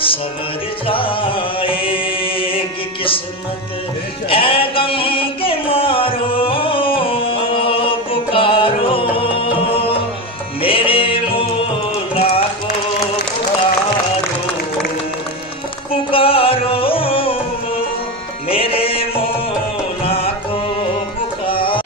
सवर जाएगी किस्मत ऐ गम के मारो पुकारो मेरे मौला को पुकारो पुकारो मेरे मौला को पुकारो।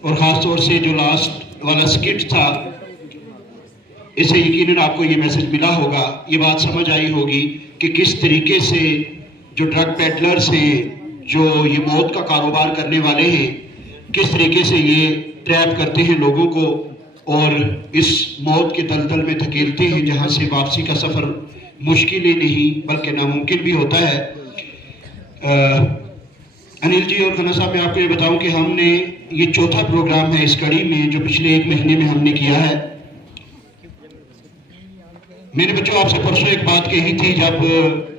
और ख़ास तौर से जो लास्ट वाला स्किट था, इसे यकीनन आपको ये मैसेज मिला होगा, ये बात समझ आई होगी कि किस तरीके से जो ड्रग पेडलर्स हैं, जो ये मौत का कारोबार करने वाले हैं, किस तरीके से ये ट्रैप करते हैं लोगों को और इस मौत के दलदल में धकेलते हैं जहाँ से वापसी का सफ़र मुश्किल ही नहीं बल्कि नामुमकिन भी होता है। अनिल जी और खन्ना साहब, मैं आपको ये बताऊं कि हमने ये चौथा प्रोग्राम है इस कड़ी में जो पिछले 1 महीने में हमने किया है। मैंने बच्चों आपसे परसों एक बात कही थी जब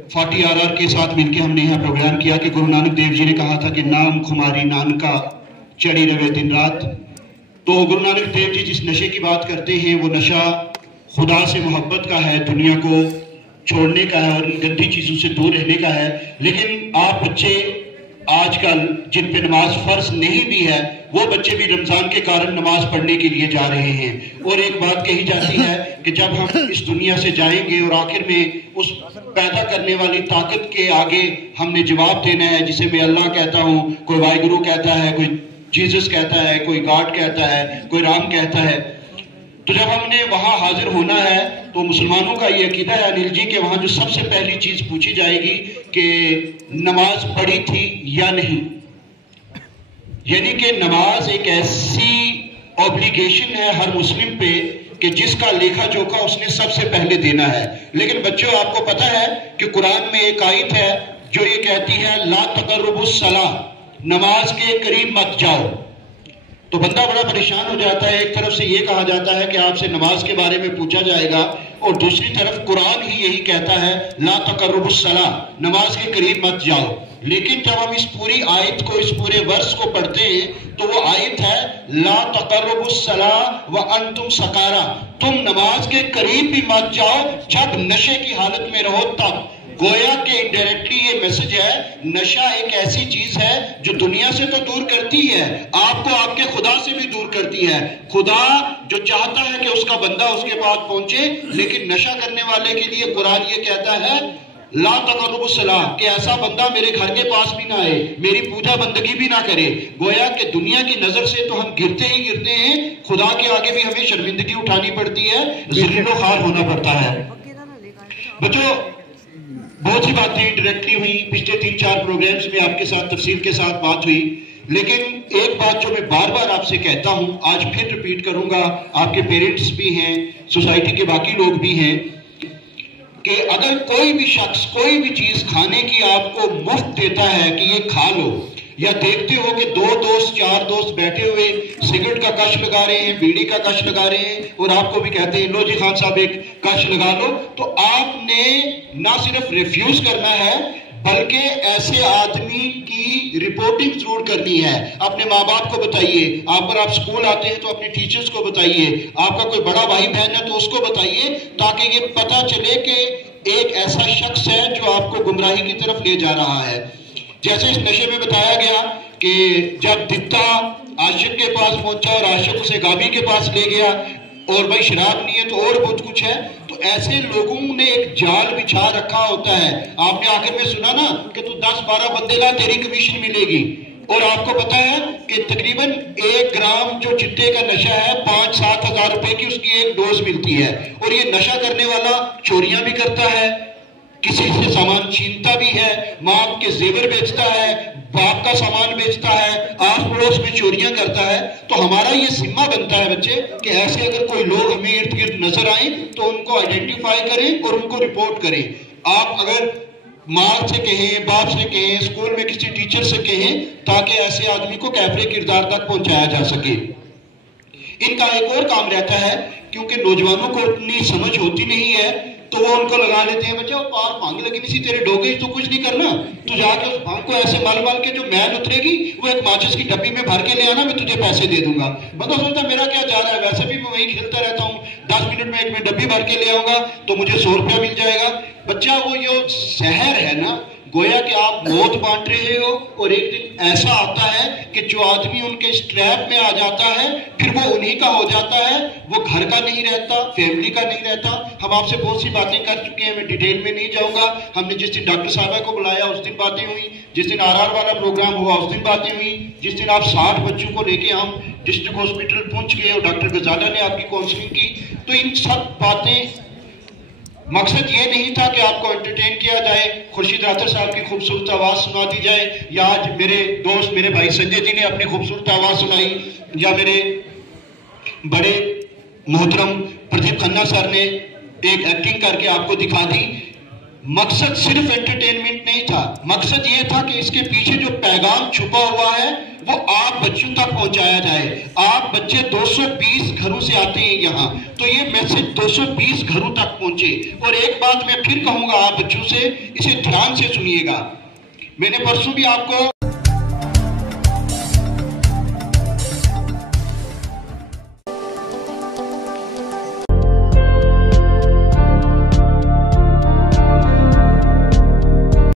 40RR के साथ मिलकर हमने यहाँ प्रोग्राम किया कि गुरु नानक देव जी ने कहा था कि नाम खुमारी नानका चढ़ी रहे दिन रात। तो गुरु नानक देव जी जिस नशे की बात करते हैं वो नशा खुदा से मोहब्बत का है, दुनिया को छोड़ने का है और गंदी चीज़ों से दूर रहने का है। लेकिन आप बच्चे आजकल जिन पे नमाज फर्ज नहीं भी है, वो बच्चे भी रमजान के कारण नमाज पढ़ने के लिए जा रहे हैं। और एक बात कही जाती है कि जब हम इस दुनिया से जाएंगे और आखिर में उस पैदा करने वाली ताकत के आगे हमने जवाब देना है, जिसे मैं अल्लाह कहता हूँ, कोई वाहिगुरु कहता है, कोई जीसस कहता है, कोई गॉड कहता है, कोई राम कहता है। तो जब हमने वहां हाजिर होना है तो मुसलमानों का ये अकीदा है अनिल जी कि वहां जो सबसे पहली चीज पूछी जाएगी कि नमाज पढ़ी थी या नहीं। यानी कि नमाज एक ऐसी ऑब्लिगेशन है हर मुस्लिम पे कि जिसका लेखा जोखा उसने सबसे पहले देना है। लेकिन बच्चों, आपको पता है कि कुरान में एक आयत है जो ये कहती है ला तकर्रुबुस सलाह, नमाज के करीब मत जाओ। तो बंदा बड़ा परेशान हो जाता है। एक तरफ से ये कहा जाता है कि आपसे नमाज के बारे में पूछा जाएगा और दूसरी तरफ कुरान ही यही कहता है ला तकर्रुबुस सलाह, नमाज के करीब मत जाओ। लेकिन जब हम इस पूरी आयत को, इस पूरे वर्ष को पढ़ते हैं तो वो आयत है ला तकर्रुबुस सलाह व अंतुम सकारा, तुम नमाज के करीब भी मत जाओ जब नशे की हालत में रहो तब। गोया के इनडायरेक्टली ये मैसेज है, नशा एक ऐसी चीज है जो दुनिया से तो दूर करती है, आपको आपके खुदा से भी दूर करती है। खुदा जो चाहता है कि उसका बंदा उसके पास पहुंचे, लेकिन नशा करने वाले के लिए कुरान ये कहता है ला तकर्रुबुस सलाह, कि ऐसा बंदा मेरे घर के पास भी ना आए, मेरी पूजा बंदगी भी ना करे। गोया कि दुनिया की नजर से तो हम गिरते ही गिरते हैं, खुदा के आगे भी हमें शर्मिंदगी उठानी पड़ती है, ज़िल्लो खार होना पड़ता है। बच्चों, बहुत सी बातें डायरेक्टली हुई, पिछले 3-4 प्रोग्राम्स में आपके साथ तफसील के साथ बात हुई। लेकिन एक बात जो मैं बार बार आपसे कहता हूं, आज फिर रिपीट करूंगा, आपके पेरेंट्स भी हैं, सोसाइटी के बाकी लोग भी हैं, कि अगर कोई भी शख्स कोई भी चीज खाने की आपको मुफ्त देता है कि ये खा लो, या देखते हो कि 2 दोस्त 4 दोस्त बैठे हुए सिगरेट का कश लगा रहे हैं, बीड़ी का कश लगा रहे हैं और आपको भी कहते हैं लो जी खान साहब एक कश लगा लो, तो आपने ना सिर्फ रिफ्यूज करना है बल्कि ऐसे आदमी की रिपोर्टिंग जरूर करनी है। अपने माँ बाप को बताइए, अगर आप स्कूल आते हैं तो अपने टीचर्स को बताइए, आपका कोई बड़ा भाई बहन है तो उसको बताइए, ताकि ये पता चले कि एक ऐसा शख्स है जो आपको गुमराही की तरफ ले जा रहा है। जैसे इस नशे में बताया गया कि जब दित्ता आशिक के पास पहुंचा और आशिक उसे गावी के पास ले गया और भाई शराब नहीं है तो और बहुत कुछ है, तो ऐसे लोगों ने एक जाल बिछा रखा होता है। आपने आखिर में सुना ना कि तू 10-12 बंदे ला, तेरी कमीशन मिलेगी। और आपको पता है कि तकरीबन 1 ग्राम जो चिट्टे का नशा है 5-7 हजार रुपए की उसकी एक डोज मिलती है। और ये नशा करने वाला चोरियां भी करता है, किसी से सामान छीनता भी है, माँ के जेवर बेचता है, बाप का सामान बेचता है, आस पड़ोस में चोरियां करता है। तो हमारा ये जिम्मा बनता है बच्चे कि ऐसे अगर कोई लोग हमें इर्द गिर्द नजर आए तो उनको आइडेंटिफाई करें और उनको रिपोर्ट करें। आप अगर माँ से कहें, बाप से कहें, स्कूल में किसी टीचर से कहें, ताकि ऐसे आदमी को कैफरे किरदार तक पहुंचाया जा सके। इनका एक और काम रहता है, क्योंकि नौजवानों को इतनी समझ होती नहीं है तो वो उनको लगा लेते हैं, बच्चा पार भांग लगी नहीं सी तेरे डोगे तो कुछ नहीं करना, तू जाके उस भांग को ऐसे मल के जो मैल उतरेगी वो एक माचिस की डब्बी में भर के ले आना, मैं तुझे पैसे दे दूंगा। बंदा सोचता मेरा क्या जा रहा है, वैसे भी मैं वहीं खेलता रहता हूँ, 10 मिनट में एक में डब्बी भर के ले आऊंगा तो मुझे 100 रुपया मिल जाएगा। बच्चा वो जो जहर है ना, गोया कि आप मौत बांट रहे हो और एक दिन ऐसा आता है कि जो आदमी उनके स्ट्रैप में आ जाता है फिर वो उन्हीं का हो जाता है, वो घर का नहीं रहता, फैमिली का नहीं रहता। हम आपसे बहुत सी बातें कर चुके हैं, मैं डिटेल में नहीं जाऊंगा। हमने जिस दिन डॉक्टर साहबा को बुलाया उस दिन बातें हुई, जिस दिन आरआर वाला प्रोग्राम हुआ उस दिन बातें हुई, जिस दिन आप 60 बच्चों को लेके हम डिस्ट्रिक्ट हॉस्पिटल पहुंच गए और डॉक्टर गजाला ने आपकी काउंसलिंग की। तो इन सब बातें, मकसद ये नहीं था कि आपको एंटरटेन किया जाए, खुर्शीद रातर साहब की खूबसूरत आवाज सुना दी जाए, या आज मेरे दोस्त मेरे भाई संजय जी ने अपनी खूबसूरत आवाज सुनाई, या मेरे बड़े मोहतरम प्रदीप खन्ना सर ने एक एक्टिंग करके आपको दिखा दी। मकसद सिर्फ एंटरटेनमेंट नहीं था, मकसद ये था कि इसके पीछे जो पैगाम छुपा हुआ है वो आप बच्चों तक पहुंचाया जाए। आप बच्चे 220 घरों से आते हैं यहाँ, तो ये मैसेज 220 घरों तक पहुंचे। और एक बात मैं फिर कहूंगा आप बच्चों से, इसे ध्यान से सुनिएगा। मैंने परसों भी आपको